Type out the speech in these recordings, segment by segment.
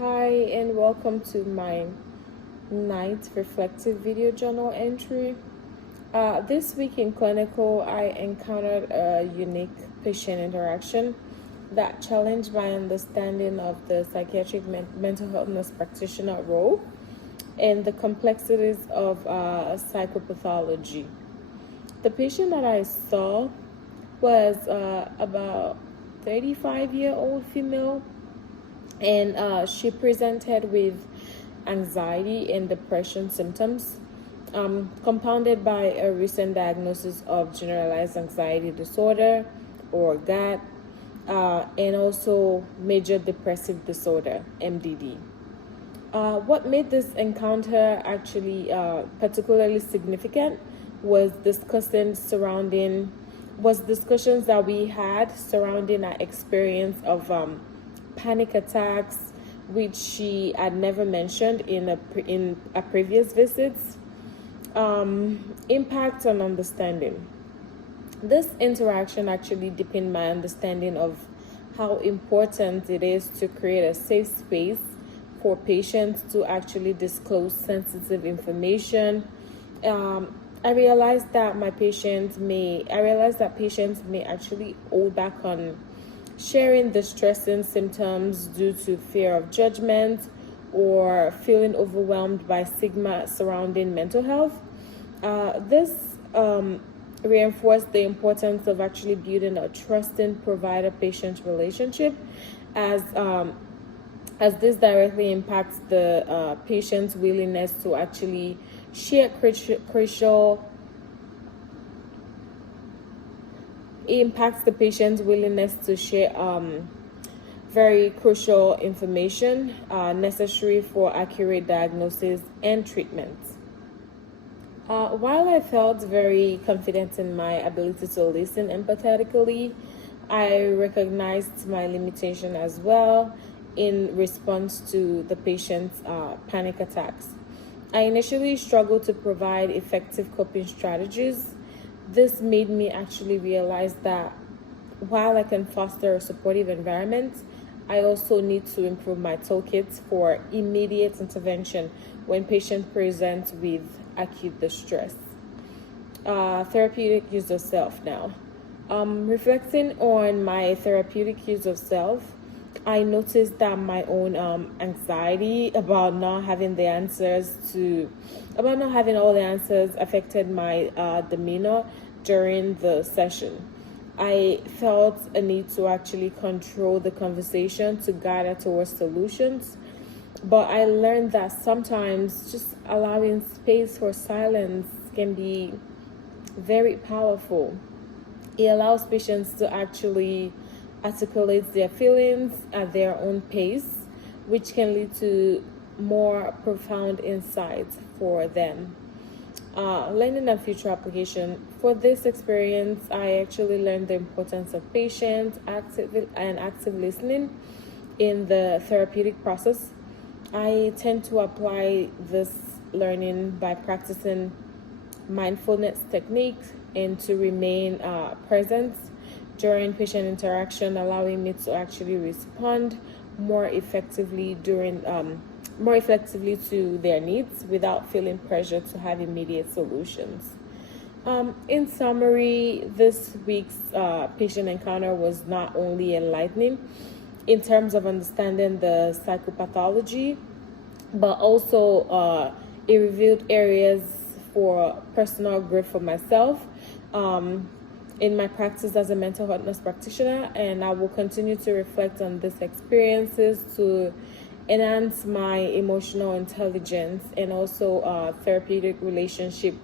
Hi, and welcome to my ninth reflective video journal entry. This week in clinical, I encountered a unique patient interaction that challenged my understanding of the psychiatric mental health nurse practitioner role and the complexities of psychopathology. The patient that I saw was about 35-year-old female, and she presented with anxiety and depression symptoms, compounded by a recent diagnosis of generalized anxiety disorder or GAD, and also major depressive disorder, MDD. What made this encounter actually particularly significant was discussions that we had surrounding our experience of panic attacks, which she had never mentioned in a previous visits. Impact on understanding. This interaction actually deepened my understanding of how important it is to create a safe space for patients to actually disclose sensitive information. I realized that patients may actually hold back on sharing distressing symptoms due to fear of judgment or feeling overwhelmed by stigma surrounding mental health. This reinforced the importance of actually building a trusting provider-patient relationship, as this directly impacts the patient's willingness to actually share crucial. It impacts the patient's willingness to share very crucial information necessary for accurate diagnosis and treatment. While I felt very confident in my ability to listen empathetically, I recognized my limitation as well in response to the patient's panic attacks. I initially struggled to provide effective coping strategies. This made me actually realize that while I can foster a supportive environment, I also need to improve my toolkits for immediate intervention when patient presents with acute distress. Therapeutic use of self now. Reflecting on my therapeutic use of self, I noticed that my own anxiety about not having all the answers affected my demeanor during the session. I felt a need to actually control the conversation to guide her towards solutions. But I learned that sometimes just allowing space for silence can be very powerful. It allows patients to actually articulate their feelings at their own pace, which can lead to more profound insights for them. Learning and future application. For this experience, I actually learned the importance of patient, active listening in the therapeutic process. I tend to apply this learning by practicing mindfulness techniques and to remain present during patient interaction, allowing me to actually respond more effectively to their needs without feeling pressure to have immediate solutions. In summary, this week's patient encounter was not only enlightening in terms of understanding the psychopathology, but also it revealed areas for personal growth for myself in my practice as a mental health nurse practitioner, and I will continue to reflect on these experiences to enhance my emotional intelligence and also therapeutic relationship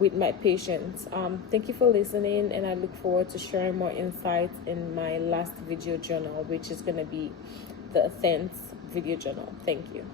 with my patients. Thank you for listening, and I look forward to sharing more insights in my last video journal, which is going to be the 10th video journal. Thank you.